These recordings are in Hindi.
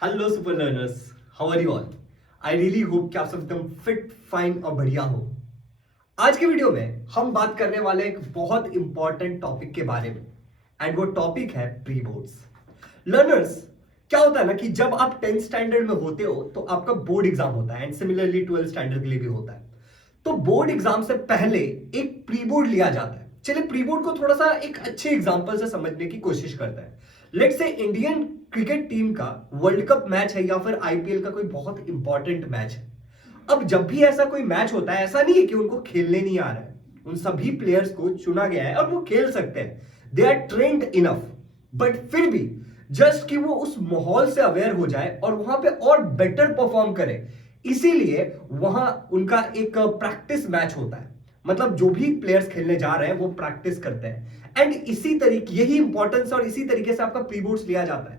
Hello super learners, how are you all. I really hope कि आप सब एकदम फिट फाइन और बढ़िया हो। आज के वीडियो में हम बात करने वाले एक बहुत इंपॉर्टेंट टॉपिक के बारे में एंड वो टॉपिक है प्री बोर्ड्स। लर्नर्स, क्या होता है ना कि जब आप 10th स्टैंडर्ड में होते हो तो आपका बोर्ड एग्जाम होता है एंड सिमिलरली 12th स्टैंडर्ड के लिए भी होता है। तो बोर्ड एग्जाम से पहले एक प्री बोर्ड लिया जाता है। चलिए प्री बोर्ड को थोड़ा सा एक अच्छे एग्जांपल से समझने की कोशिश करते हैं। Let's say Indian cricket team का वर्ल्ड कप मैच है या फिर आईपीएल का कोई बहुत इंपॉर्टेंट मैच है। अब जब भी ऐसा कोई मैच होता है, ऐसा नहीं है कि उनको खेलने नहीं आ रहा है, उन सभी प्लेयर्स को चुना गया है और वो खेल सकते हैं, they are trained enough. But फिर भी जस्ट कि वो उस माहौल से अवेयर हो जाए और वहां पे और बेटर परफॉर्म करे, इसीलिए वहां उनका एक प्रैक्टिस मैच होता है। मतलब जो भी प्लेयर्स खेलने जा रहे हैं वो प्रैक्टिस करते हैं एंड इसी तरीके यही इंपॉर्टेंस और इसी तरीके से आपका प्री बोर्ड्स लिया जाता है।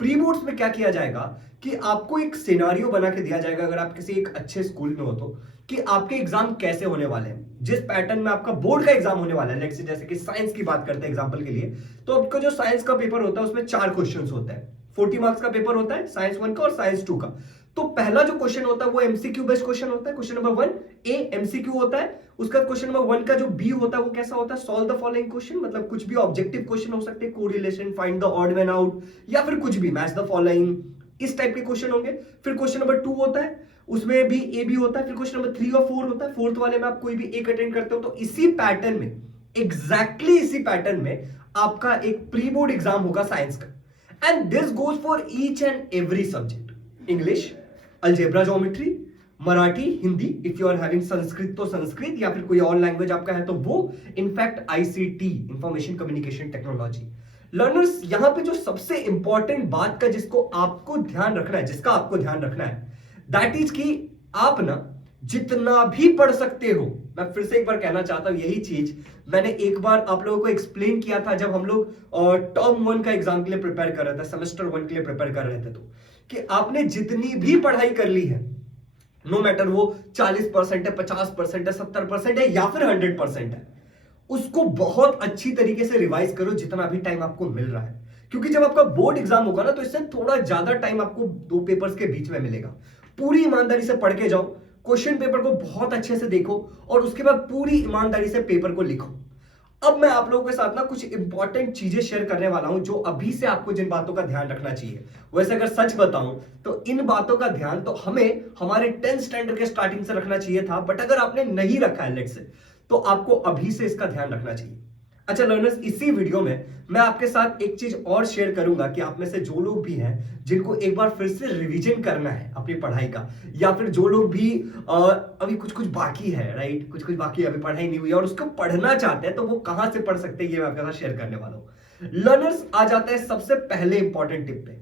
प्री बोर्ड्स में क्या किया जाएगा कि आपको एक सिनारियो बना के दिया जाएगा, अगर आप किसी एक अच्छे स्कूल में हो तो, कि आपके एग्जाम कैसे होने वाले हैं, जिस पैटर्न में आपका बोर्ड का एग्जाम होने वाला है। लेट्स से जैसे कि साइंस की बात करते हैं एग्जांपल के लिए, तो आपका जो साइंस का पेपर होता है उसमें 4 क्वेश्चंस होते हैं। 40 मार्क्स का पेपर होता है साइंस 1 का और साइंस 2 का। तो पहला जो क्वेश्चन होता है वो एमसीक्यू बेस्ड क्वेश्चन होता है, क्वेश्चन नंबर 1 ए एमसीक्यू होता है। उसका क्वेश्चन नंबर 1 का जो बी होता है वो कैसा होता है, सॉल्व द फॉलोइंग क्वेश्चन। मतलब कुछ भी ऑब्जेक्टिव क्वेश्चन हो सकते हैं, correlation, find the odd one out, या फिर कुछ भी मैच द फॉलोइंग, इस टाइप के क्वेश्चन होंगे। फिर क्वेश्चन नंबर 2 होता है, उसमें भी ए बी होता है। फिर क्वेश्चन नंबर 3 और 4 होता है, फोर्थ वाले में आप कोई भी एक अटेंड करते हो। तो इसी पैटर्न में, एग्जैक्टली इसी पैटर्न में आपका एक प्री बोर्ड एग्जाम होगा साइंस का। And this goes for each and every subject, English, algebra, geometry, Marathi, Hindi, if you are having Sanskrit तो संस्कृत, या फिर कोई और लैंग्वेज आपका है तो वो, in fact ICT, information communication technology. Learners, यहां पे जो सबसे इंपॉर्टेंट बात का जिसको आपको ध्यान रखना है, जिसका आपको ध्यान रखना है, दैट इज कि आप ना जितना भी पढ़ सकते हो। मैं फिर से एक बार कहना चाहता हूं, यही चीज मैंने एक बार आप लोगों को एक्सप्लेन किया था जब हम लोग टर्म 1 का एग्जाम के लिए प्रिपेयर कर रहे थे, सेमेस्टर 1 के लिए प्रिपेयर कर रहे थे, तो कि आपने जितनी भी पढ़ाई कर ली है, नो मैटर वो 40% है, 50% है, 70% है या फिर 100% है, उसको बहुत अच्छी तरीके से रिवाइज करो जितना भी टाइम आपको मिल रहा है। क्योंकि जब आपका बोर्ड एग्जाम होगा ना, तो इससे थोड़ा ज्यादा टाइम आपको 2 पेपर्स के बीच में मिलेगा। पूरी ईमानदारी से पढ़ के जाओ, क्वेश्चन पेपर को बहुत अच्छे से देखो और उसके बाद पूरी ईमानदारी से पेपर को लिखो। अब मैं आप लोगों के साथ ना कुछ इंपॉर्टेंट चीजें शेयर करने वाला हूं जो अभी से आपको जिन बातों का ध्यान रखना चाहिए। वैसे अगर सच बताऊं तो इन बातों का ध्यान तो हमें हमारे 10th स्टैंडर्ड के स्टार्टिंग से रखना चाहिए था, बट अगर आपने नहीं रखा है लेट्स से, तो आपको अभी से इसका ध्यान रखना चाहिए। अच्छा लर्नर्स, इसी वीडियो में मैं आपके साथ एक चीज और शेयर करूंगा कि आप में से जो लोग भी हैं जिनको एक बार फिर से रिवीजन करना है अपनी पढ़ाई का, या फिर जो लोग भी अभी कुछ कुछ बाकी है, राइट, कुछ कुछ बाकी अभी पढ़ाई नहीं हुई और उसको पढ़ना चाहते हैं, तो वो कहां से पढ़ सकते हैं ये मैं आपके साथ शेयर करने वाला हूं। लर्नर्स, आ जाता है सबसे पहले इंपॉर्टेंट टिप पे,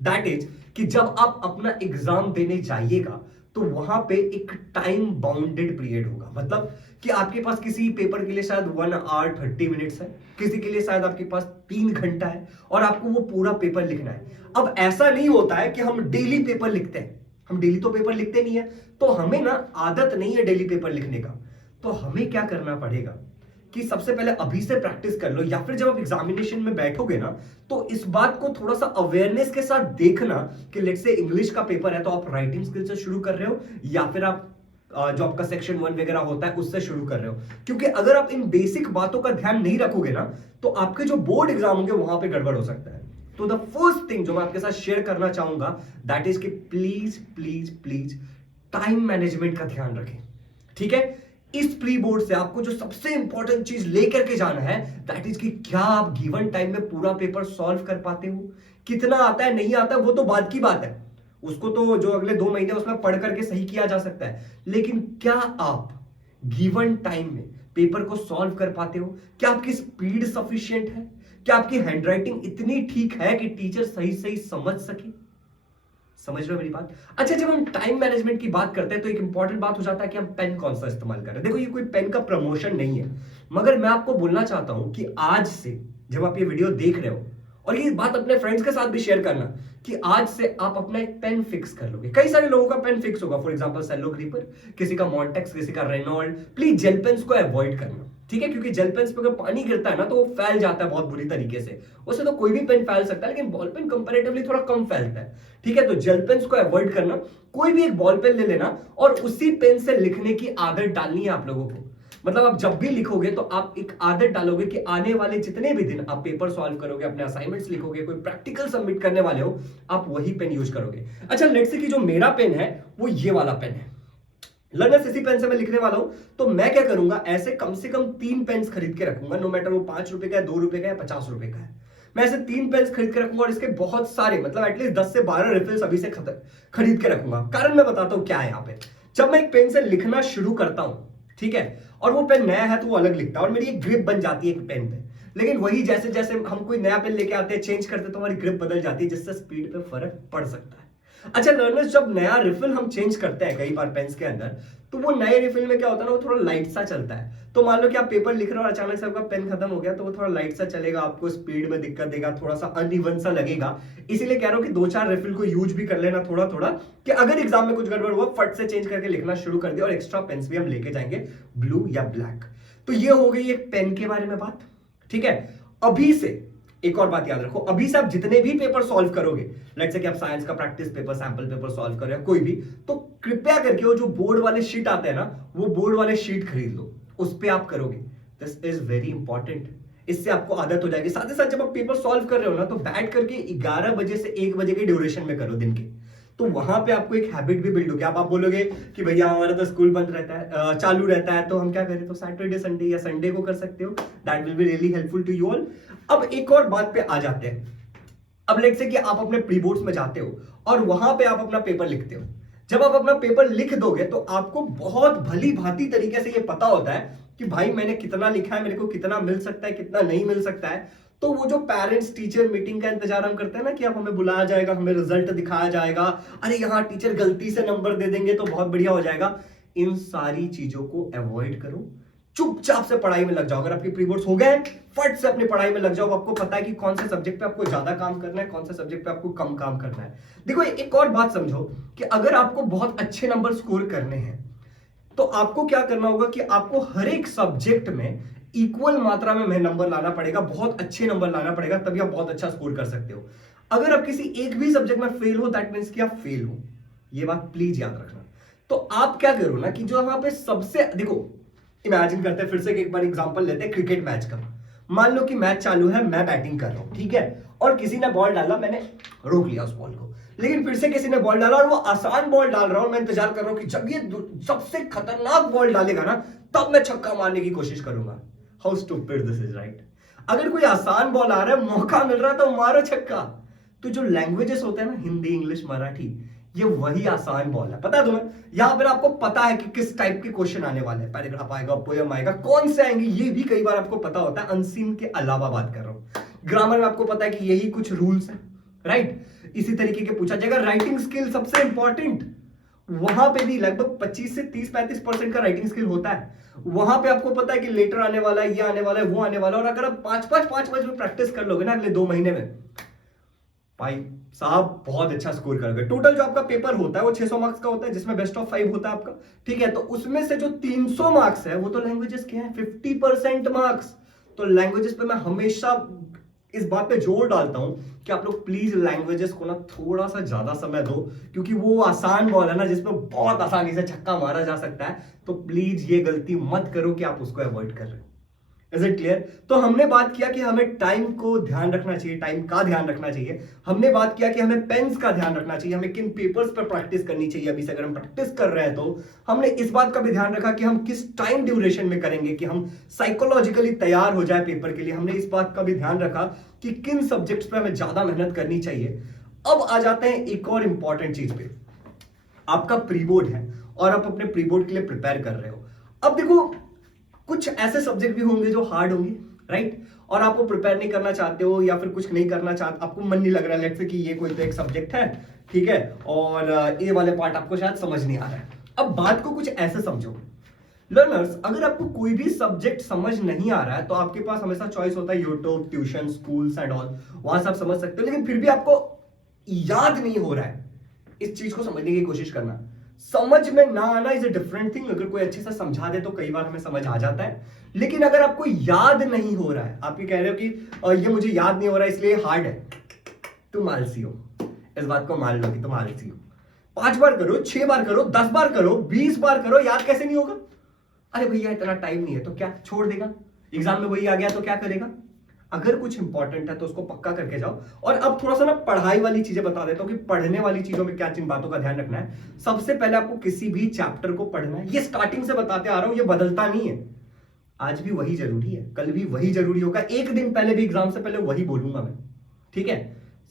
दैट इज कि जब आप अपना एग्जाम देने जाइएगा तो वहां पे एक टाइम बाउंडेड पीरियड होगा। मतलब कि आपके पास किसी पेपर के लिए शायद 1 आवर 30 मिनट्स है, किसी के लिए शायद आपके पास 3 घंटा है और आपको वो पूरा पेपर लिखना है। अब ऐसा नहीं होता है कि हम डेली पेपर लिखते हैं, हम डेली तो पेपर लिखते नहीं है, तो हमें ना आदत नहीं है डेली पेपर लिखने का। तो हमें क्या करना पड़ेगा कि सबसे पहले अभी से प्रैक्टिस कर लो, या फिर जब आप एग्जामिनेशन में बैठोगे ना, तो इस बात को थोड़ा सा अवेयरनेस के साथ देखना कि लेट्स से इंग्लिश का पेपर है तो आप राइटिंग स्किल से शुरू कर रहे हो या फिर आप जो आपका सेक्शन 1 वगैरह होता है उससे शुरू कर रहे हो। क्योंकि अगर आप इन बेसिक बातों का ध्यान नहीं रखोगे ना, तो आपके जो बोर्ड एग्जाम होंगे वहां पे गड़बड़ हो सकता है। तो द फर्स्ट थिंग जो मैं आपके साथ शेयर करना चाहूंगा दैट इज कि please please please time management का ध्यान रखें। ठीक है, इस प्री बोर्ड से आपको जो सबसे इंपॉर्टेंट चीज लेकर के जाना है दैट इज कि क्या आप गिवन टाइम में पूरा पेपर सॉल्व कर पाते हो। कितना आता है नहीं आता वो तो बाद की बात है, उसको तो जो अगले 2 महीने उसमें पढ़ करके सही किया जा सकता है, लेकिन क्या आप गिवन टाइम में पेपर को सॉल्व कर पाते हो? क्या आपकी स्पीड सफिशिएंट है? क्या आपकी हैंडराइटिंग इतनी ठीक है कि टीचर सही सही समझ सके? समझ रहे हो मेरी बात? अच्छा, जब हम टाइम मैनेजमेंट की बात करते हैं तो एक इंपॉर्टेंट बात हो जाता है कि हम पेन कौन सा इस्तेमाल कर रहे हैं। देखो, ये कोई पेन का प्रमोशन नहीं है, मगर मैं आपको बोलना चाहता हूं कि आज से जब आप ये वीडियो देख रहे हो, और ये बात अपने फ्रेंड्स के साथ भी शेयर करना कि आज से आप अपना एक पेन फिक्स कर लोगे। कई सारे लोगों का पेन फिक्स होगा, फॉर एग्जांपल सेलो क्रीपर, किसी का मॉन्टेक्स, किसी का रेनॉल्ड। प्लीज जेल पेन्स को अवॉइड करना। ठीक है, क्योंकि जेल पेन्स पे अगर पानी गिरता है ना तो वो फैल जाता है बहुत बुरी तरीके से। उससे तो कोई भी पेन फैल सकता है, लेकिन बॉल पेन कंपैरेटिवली थोड़ा कम फैलता है। ठीक है, तो जेल पेन्स को अवॉइड करना, कोई भी एक बॉल पेन ले लेना और उसी पेन से लिखने की आदत डालनी है आप लोगों को। मतलब आप जब भी लिखोगे तो आप एक आदत डालोगे कि आने वाले जितने भी दिन आप पेपर सॉल्व करोगे, अपने असाइनमेंट्स लिखोगे, कोई प्रैक्टिकल सबमिट करने वाले हो, आप वही पेन यूज करोगे। अच्छा, लेट्स से कि जो मेरा पेन है वो ये वाला पेन है, लर्नर्स इसी पेन से मैं लिखने वाला हूं। तो मैं क्या करूंगा, ऐसे कम से कम 3 पेन्स खरीद के रखूंगा, नो मैटर वो 5 रुपए का है, 2 रुपए का है, 50 रुपए का है। मैं ऐसे 3 पेन्स खरीद के रखूंगा और इसके बहुत सारे, मतलब एटलीस्ट 10 से 12 रिफिल्स अभी से खरीद के रखूंगा। कारण मैं बताता हूं क्या है यहाँ पे। जब मैं एक पेन से लिखना शुरू करता हूं, ठीक है, और वो पेन नया है तो वो अलग लिखता है और मेरी एक ग्रिप बन जाती है एक पेन पे। लेकिन वही जैसे जैसे हम कोई नया पेन लेके आते हैं, चेंज करते हैं, तो हमारी ग्रिप बदल जाती है, जिससे स्पीड पे फर्क पड़ सकता है। अच्छा लर्नर्स, जब नया रिफिल हम चेंज करते हैं कई बार पेन्स के अंदर, तो वो नए रिफिल में क्या होता है ना, वो थोड़ा लाइट सा चलता है। तो मान लो कि आप पेपर लिख रहे हो और अचानक से आपका पेन खत्म हो गया, तो वो थोड़ा लाइट सा चलेगा, आपको स्पीड में दिक्कत देगा, थोड़ा सा अनइवन सा लगेगा। इसीलिए कह रहा हूं कि 2-4 रिफिल को यूज भी कर लेना थोड़ा थोड़ा, कि अगर एग्जाम में कुछ गड़बड़ हुआ फट से चेंज करके लिखना शुरू कर दिया। और एक्स्ट्रा पेन्स भी हम लेके जाएंगे, ब्लू या ब्लैक। तो ये हो गई एक पेन के बारे में बात। ठीक है, अभी से एक और बात याद रखो, अभी से आप जितने भी पेपर सॉल्व करोगे, लेट्स से कि आप साइंस का practice paper, sample paper solve कर रहे हो कोई भी, तो कृपया करके वो जो बोर्ड वाले शीट आते हैं ना, वो बोर्ड वाले शीट खरीद लो, उस पे आप करोगे। दिस इज वेरी इंपॉर्टेंट, इससे आपको आदत हो जाएगी। साथ ही साथ जब आप पेपर सॉल्व कर रहे हो ना, तो बैठ करके 11 बजे से 1 बजे के ड्यूरेशन में करो दिन के। तो वहां पे आपको एक हैबिट भी बिल्ड होगी। आप बोलोगे कि भैया हमारा तो स्कूल बंद रहता है, चालू रहता है, तो हम क्या करें, तो सैटरडे संडे या संडे को कर सकते हो। That will be really helpful to you all. अब एक और बात पे आ जाते हैं। अब लेट्स से कि आप अपने प्री बोर्ड्स में जाते हो और वहां पे आप अपना पेपर लिखते हो। जब आप अपना पेपर लिख दोगे तो आपको बहुत भली भांति तरीके से ये पता होता है कि भाई मैंने कितना लिखा है, मेरे को कितना मिल सकता है, कितना नहीं मिल सकता है। तो वो जो पेरेंट्स टीचर मीटिंग का इंतजार हम करते हैं ना, कि अब हमें बुलाया जाएगा, हमें रिजल्ट दिखाया जाएगा, अरे यहाँ टीचर गलती से नंबर दे देंगे तो बहुत बढ़िया हो जाएगा, इन सारी चीजों को अवॉइड करो। चुपचाप से पढ़ाई में लग जाओ। अगर आपके प्री बोर्ड्स हो गए, फट से अपनी पढ़ाई में लग जाओ। आपको पता है कि कौन से सब्जेक्ट पे आपको ज्यादा काम करना है, कौन से सब्जेक्ट पे आपको कम काम करना है। देखो एक और बात समझो कि अगर आपको बहुत अच्छे नंबर स्कोर करने हैं, तो आपको क्या करना होगा कि आपको हर एक सब्जेक्ट में इक्वल मात्रा में नंबर लाना पड़ेगा, बहुत अच्छे नंबर लाना पड़ेगा, तभी आप बहुत अच्छा स्कोर कर सकते हो। अगर आप किसी एक भी सब्जेक्ट में फेल हो, दैट मींस कि आप फेल हो। ये बात प्लीज याद रखना। तो आप क्या करो ना, कि जो वहां पे सबसे, देखो इमेजिन करते हैं फिर से, एक बार एग्जांपल लेते हैं क्रिकेट मैच का। मान लो कि मैच चालू है, मैं बैटिंग कर रहा हूं, ठीक है, और किसी ने बॉल डाला, मैंने रोक लिया उस बॉल को, लेकिन फिर से किसी ने बॉल डाला और वो आसान बॉल डाल रहा हूं। मैं इंतजार कर रहा हूं कि जब ये सबसे खतरनाक बॉल डालेगा ना, तब मैं छक्का मारने की कोशिश करूंगा। How stupid this is, right? अगर कोई आसान बॉल आ रहा है, मौका मिल रहा है, तो मारो छक्का। तो जो लैंग्वेजेस होते हैं ना, हिंदी, इंग्लिश, मराठी, ये वही आसान बॉल है। पता है तुम्हें, यहां पर आपको पता है कि किस टाइप के क्वेश्चन आने वाले हैं, पैराग्राफ आएगा, पोयम आएगा, कौन से आएंगे ये भी कई बार आपको पता होता है। अनसीन के अलावा बात कर रहा हूं। ग्रामर में आपको पता है कि यही कुछ रूल्स हैं, राइट? इसी तरीके के पूछा जाएगा। राइटिंग स्किल सबसे इंपॉर्टेंट, वहां पे भी लगभग 25 से 30-35% का राइटिंग स्किल होता है। वहां पे आपको पता है कि लेटर आने वाला है, ये आने वाला है, वो आने वाला है। और अगर आप 5-5 में प्रैक्टिस कर लोगे ना अगले 2 महीने में, भाई साहब बहुत अच्छा स्कोर करोगे। टोटल जो आपका पेपर होता है वो 600 मार्क्स का होता है, जिसमें बेस्ट ऑफ 5 होता है आपका, ठीक है। तो उसमें से जो 300 मार्क्स है वो तो लैंग्वेजेस के हैं, 50% मार्क्स। तो लैंग्वेजेस पे मैं हमेशा इस बात पे जोर डालता हूं कि आप लोग प्लीज लैंग्वेजेस को ना थोड़ा सा ज्यादा समय दो, क्योंकि वो आसान बॉल है ना, जिसमें बहुत आसानी से छक्का मारा जा सकता है। तो प्लीज ये गलती मत करो कि आप उसको अवॉइड कर रहे हो। Is it clear? तो हमने बात किया कि हमें टाइम को ध्यान रखना चाहिए, टाइम का ध्यान रखना चाहिए। हमने बात किया कि हमें पेन्स का ध्यान रखना चाहिए, हमें किन पेपर्स पर प्रैक्टिस करनी चाहिए। अभी से अगर हम प्रैक्टिस कर रहे हैं तो हमने इस बात का भी ध्यान रखा कि हम किस टाइम ड्यूरेशन में करेंगे, कि हम साइकोलॉजिकली तैयार हो जाए पेपर के लिए। हमने इस बात का भी ध्यान रखा कि किन सब्जेक्ट्स पे हमें ज्यादा मेहनत करनी चाहिए। अब आ जाते हैं एक और इंपॉर्टेंट चीज पे। आपका प्री बोर्ड है और आप अपने प्री बोर्ड के लिए प्रिपेयर कर रहे हो। अब देखो, कुछ ऐसे सब्जेक्ट भी होंगे जो हार्ड होंगे, राइट? और आप वो प्रिपेयर नहीं करना चाहते हो, या फिर कुछ नहीं करना चाहते, आपको मन नहीं लग रहा है। लेट्स से कि ये कोई तो एक सब्जेक्ट है, ठीक है, और ए वाले पार्ट आपको शायद समझ नहीं आ रहा है। अब बात को कुछ ऐसे समझो लर्नर्स, अगर आपको कोई भी सब्जेक्ट समझ नहीं आ रहा है तो आपके पास हमेशा चॉइस होता है, YouTube, tuition, schools and all, वहां से आप समझ सकते हो। लेकिन फिर भी आपको याद नहीं हो रहा है, इस चीज को समझने की कोशिश करना। समझ में ना आना इज अ डिफरेंट थिंग। अगर कोई अच्छे से समझा दे तो कई बार हमें समझ आ जाता है, लेकिन अगर आपको याद नहीं हो रहा है, आप ये कह रहे हो कि ये मुझे याद नहीं हो रहा है इसलिए हार्ड है, तुम आलसी हो। इस बात को मान लो कि तुम आलसी हो। 5 बार करो, 6 बार करो, 10 बार करो, 20 बार करो, याद कैसे नहीं होगा? अरे भैया इतना टाइम नहीं है तो क्या छोड़ देगा? एग्जाम में वही आ गया तो क्या करेगा? अगर कुछ इंपॉर्टेंट है तो उसको पक्का करके जाओ। और अब थोड़ा सा ना पढ़ाई वाली चीजें बता देता हूं कि पढ़ने वाली चीजों में क्या जिन बातों का ध्यान रखना है। सबसे पहले आपको किसी भी चैप्टर को पढ़ना है, ये स्टार्टिंग से बताते आ रहा हूं, ये बदलता नहीं है। आज भी वही जरूरी है, कल भी वही जरूरी होगा, एक दिन पहले भी एग्जाम से पहले वही बोलूंगा मैं, ठीक है?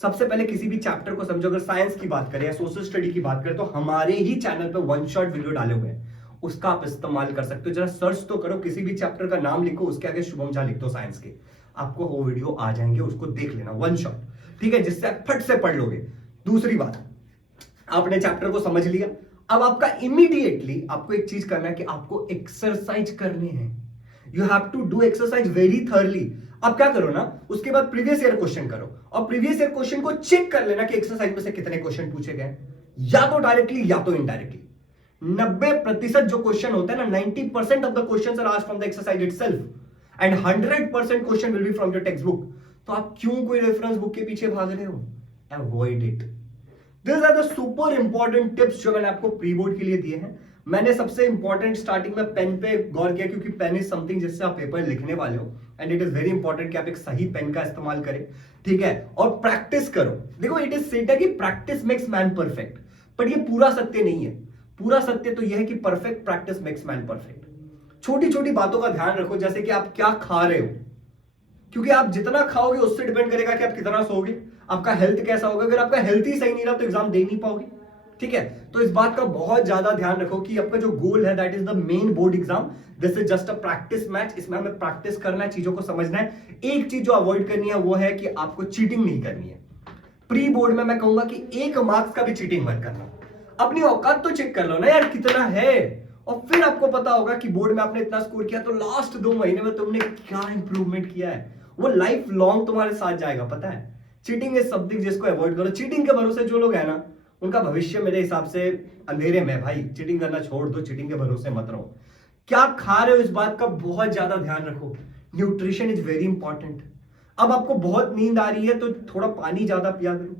सबसे पहले किसी भी चैप्टर को समझो। अगर साइंस की बात करें या सोशल स्टडी की बात करें तो हमारे ही चैनल पे वन शॉट वीडियो डाले हुए हैं, उसका आप इस्तेमाल कर सकते हो। जरा सर्च तो करो, किसी भी चैप्टर का नाम लिखो, उसके आगे शुभम झा लिख दो साइंस के, आपको वो वीडियो आ जाएंगे, उसको देख लेना वन शॉट, ठीक है? जिससे आप फट से पढ़ लोगे। दूसरी बात, आपने चैप्टर को समझ लिया, अब आपका इमीडिएटली आपको एक चीज करना है कि आपको एक्सरसाइज करने हैं। You have to do exercise very thoroughly. अब क्या करो ना, उसके बाद प्रीवियस ईयर क्वेश्चन करो और प्रीवियस ईयर क्वेश्चन को चेक कर लेना कि एक्सरसाइज में से कितने क्वेश्चन पूछे गए, या तो डायरेक्टली या तो इनडायरेक्टली। 90% जो क्वेश्चन होता है ना, 90% of the questions are asked from the exercise itself and 100% question will be from your text book. तो आप क्यों कोई रेफरेंस बुक के पीछे भाग रहे हो? Avoid it. This are the super important tips जो मैंने आपको प्री बोर्ड के लिए दिए हैं। मैंने सबसे इंपॉर्टेंट स्टार्टिंग में पेन पे गौर किया, क्योंकि पेन इज समथिंग जिससे आप पेपर लिखने वाले हो and it is very important कि आप एक सही पेन का इस्तेमाल करें, ठीक है? और प्रैक्टिस करो। देखो, इट इज सेड है कि प्रैक्टिस मेक्स मैन परफेक्ट, पर ये पूरा सत्य नहीं है। पूरा सत्य तो यह है कि perfect practice makes man perfect. छोटी छोटी बातों का ध्यान रखो, जैसे कि आप क्या खा रहे हो, क्योंकि आप जितना खाओगे उससे डिपेंड करेगा कि आप कितना सोओगे, आपका हेल्थ कैसा होगा। अगर आपका हेल्थ ही सही नहीं रहा तो एग्जाम दे नहीं पाओगे, ठीक है? तो इस बात का बहुत ज्यादा ध्यान रखो कि आपका जो गोल है that is the main board exam, this is just a practice match. इसमें हमें प्रैक्टिस करना है, चीजों को समझना है। एक चीज जो अवॉइड करनी है वो है कि आपको चीटिंग नहीं करनी है। प्री बोर्ड में मैं कहूंगा कि 1 मार्क्स का भी चीटिंग मत करना। अपनी औकात तो चेक कर लो ना यार, कितना है, और फिर आपको पता होगा कि बोर्ड में आपने इतना स्कोर किया तो लास्ट 2 महीने में तुमने क्या इंप्रूवमेंट किया है। वो लाइफ लॉन्ग तुम्हारे साथ जाएगा, पता है? चीटिंग इज समथिंग जिसको अवॉइड करो। चीटिंग के भरोसे जो लोग है ना, उनका भविष्य मेरे हिसाब से अंधेरे में। भाई चीटिंग करना छोड़ दो, चीटिंग के भरोसे मत रहो। क्या खा रहे हो इस बात का बहुत ज्यादा ध्यान रखो। Nutrition is very important. अब आपको बहुत नींद आ रही है तो थोड़ा पानी ज्यादा पिया करो,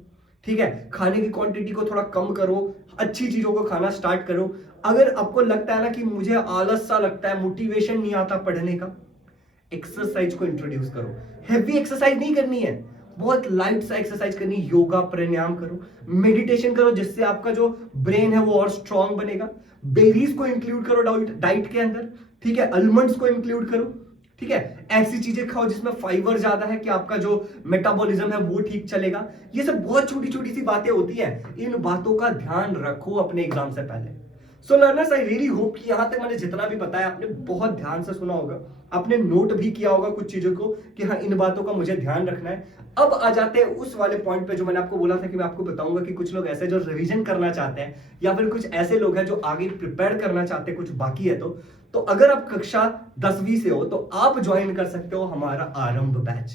ठीक है? खाने की क्वांटिटी को थोड़ा कम करो, अच्छी चीजों को खाना स्टार्ट करो। अगर आपको लगता है ना कि मुझे आलस सा लगता है, मोटिवेशन नहीं आता पढ़ने का, एक्सरसाइज को इंट्रोड्यूस करो। हैवी एक्सरसाइज नहीं करनी है, बहुत लाइट सा एक्सरसाइज करनी। योगा प्राणायाम करो, मेडिटेशन करो, जिससे आपका जो ब्रेन है वो और स्ट्रांग बनेगा। बेरीज को इंक्लूड करो डाइट के अंदर, ठीक है? आलमंड्स को इंक्लूड करो, ठीक है? ऐसी चीजें खाओ जिसमें फाइबर ज्यादा है कि आपका जो मेटाबॉलिज्म है वो ठीक चलेगा। ये सब बहुत छोटी छोटी सी बातें होती हैं, इन बातों का ध्यान रखो अपने एग्जाम से पहले। सो लर्नर्स, आई रियली होप कि यहां तक मैंने जितना भी बताया आपने बहुत ध्यान से सुना होगा, आपने नोट भी किया होगा कुछ चीजों को कि हाँ इन बातों का मुझे ध्यान रखना है। अब आ जाते हैं उस वाले पॉइंट पे जो मैंने आपको बोला था कि मैं आपको बताऊंगा कि कुछ लोग ऐसे जो रिवीजन करना चाहते हैं, या फिर कुछ ऐसे लोग हैं जो आगे प्रिपेयर करना चाहते हैं, कुछ बाकी है तो अगर आप कक्षा 10वीं से हो तो आप ज्वाइन कर सकते हो हमारा आरंभ बैच।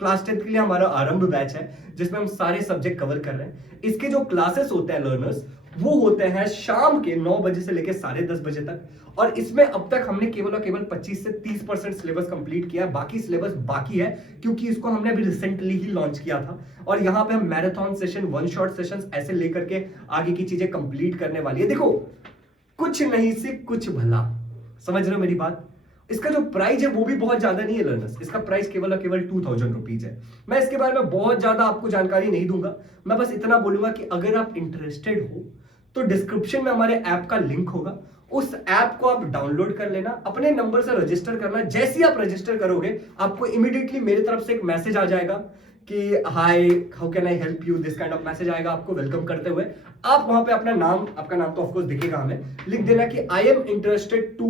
क्लास 10 के लिए हमारा आरंभ बैच है जिसमें हम सारे सब्जेक्ट कवर कर रहे हैं। इसके जो क्लासेस होते हैं लर्नर्स, वो होते हैं शाम के 9 बजे से लेकर 10:30 बजे तक, और इसमें अब तक हमने केवल और केवल 25 से 30% सिलेबस कंप्लीट किया है। बाकी सिलेबस बाकी है क्योंकि इसको हमने अभी रिसेंटली ही लॉन्च किया था, और यहाँ पे हम marathon session, one shot sessions ऐसे लेकर के आगे की चीजें कंप्लीट करने वाली है। देखो, कुछ नहीं से कुछ भला, समझ रहे हो मेरी बात? इसका जो प्राइस है वो भी बहुत ज्यादा नहीं है लर्नर्स, इसका प्राइस केवल और केवल 2000 रुपीज है। मैं इसके बारे में बहुत ज्यादा आपको जानकारी नहीं दूंगा, मैं बस इतना बोलूंगा कि अगर आप इंटरेस्टेड हो तो डिस्क्रिप्शन में हमारे ऐप का लिंक होगा, उस ऐप को आप डाउनलोड कर लेना, अपने नंबर से रजिस्टर करना। जैसे ही आप रजिस्टर करोगे आपको इमीडिएटली मेरी तरफ से एक मैसेज आ जाएगा कि hi, how can I help you, this kind of message आएगा आपको वेलकम करते हुए। आप वहां पे अपना नाम, आपका नाम तो ऑफकोर्स दिखेगा हमें, लिख देना कि I am interested to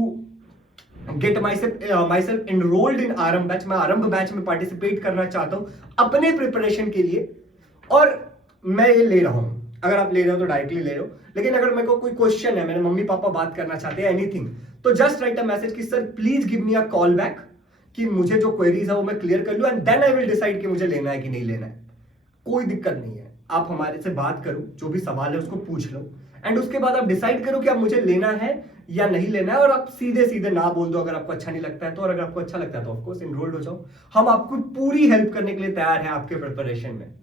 get myself enrolled in Aarambh batch. मैं आरंभ बैच में पार्टिसिपेट करना चाहता हूं अपने प्रिपरेशन के लिए, और मैं ये ले रहा हूं। अगर आप ले रहे हो तो डायरेक्टली ले रहे हो, लेकिन अगर मेरे को कोई क्वेश्चन है, मेरे मम्मी पापा बात करना चाहते हैं एनीथिंग, तो जस्ट राइट अ मैसेज कि sir please give me a call back, कि मुझे जो क्वेरीज है वो मैं क्लियर कर लूं, and then I will decide कि मुझे लेना है कि नहीं लेना है। कोई दिक्कत नहीं है, आप हमारे से बात करो, जो भी सवाल है उसको पूछ लो, एंड उसके बाद आप डिसाइड करो कि आप मुझे लेना है या नहीं लेना है, और आप सीधे सीधे ना बोल दो अगर आपको अच्छा नहीं लगता है तो, और अगर आपको अच्छा लगता है तो ऑफकोर्स इनरोल्ड हो जाओ। हम आपको पूरी हेल्प करने के लिए तैयार हैं आपके प्रिपरेशन में।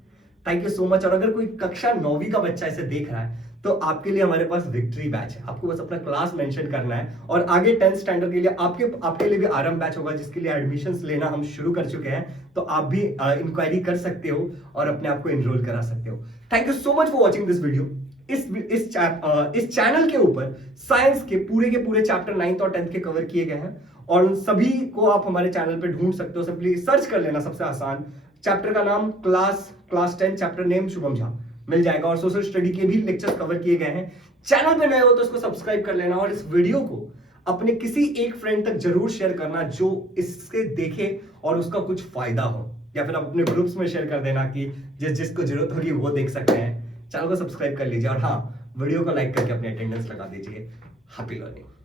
Thank you so much. और अगर कोई कक्षा 9वीं का बच्चा इसे देख रहा है तो आपके लिए हमारे पास विक्ट्री बैच है। आपको बस अपना क्लास मेंशन करना है, और आगे 10th स्टैंडर्ड के लिए आपके लिए भी आरंभ बैच होगा, जिसके लिए एडमिशंस लेना हम शुरू कर चुके हैं। तो आप भी इंक्वायरी कर सकते हो और अपने आप को एनरोल करा सकते हो। Thank you so much for watching this video. इस चैनल के ऊपर साइंस के पूरे चैप्टर 9th और 10th के कवर किए गए हैं, और उन सभी को आप हमारे चैनल पे ढूंढ सकते हो। सिंपली सर्च कर लेना, सबसे आसान, चैप्टर का नाम class 10, chapter name Shubham Jha, मिल जाएगा। और सोशल स्टडी के भी लेक्चर्स कवर किए गए हैं। चैनल पे नए हो तो इसको सब्सक्राइब कर लेना, और इस वीडियो को अपने किसी एक फ्रेंड तक जरूर शेयर करना जो इससे देखे और उसका कुछ फायदा हो, या फिर आप अपने ग्रुप्स में शेयर कर देना कि जिसको जरूरत होगी वो देख सकते हैं। चैनल को सब्सक्राइब कर लीजिए, और हाँ, वीडियो को लाइक करके अपनी अटेंडेंस लगा दीजिए। Happy learning.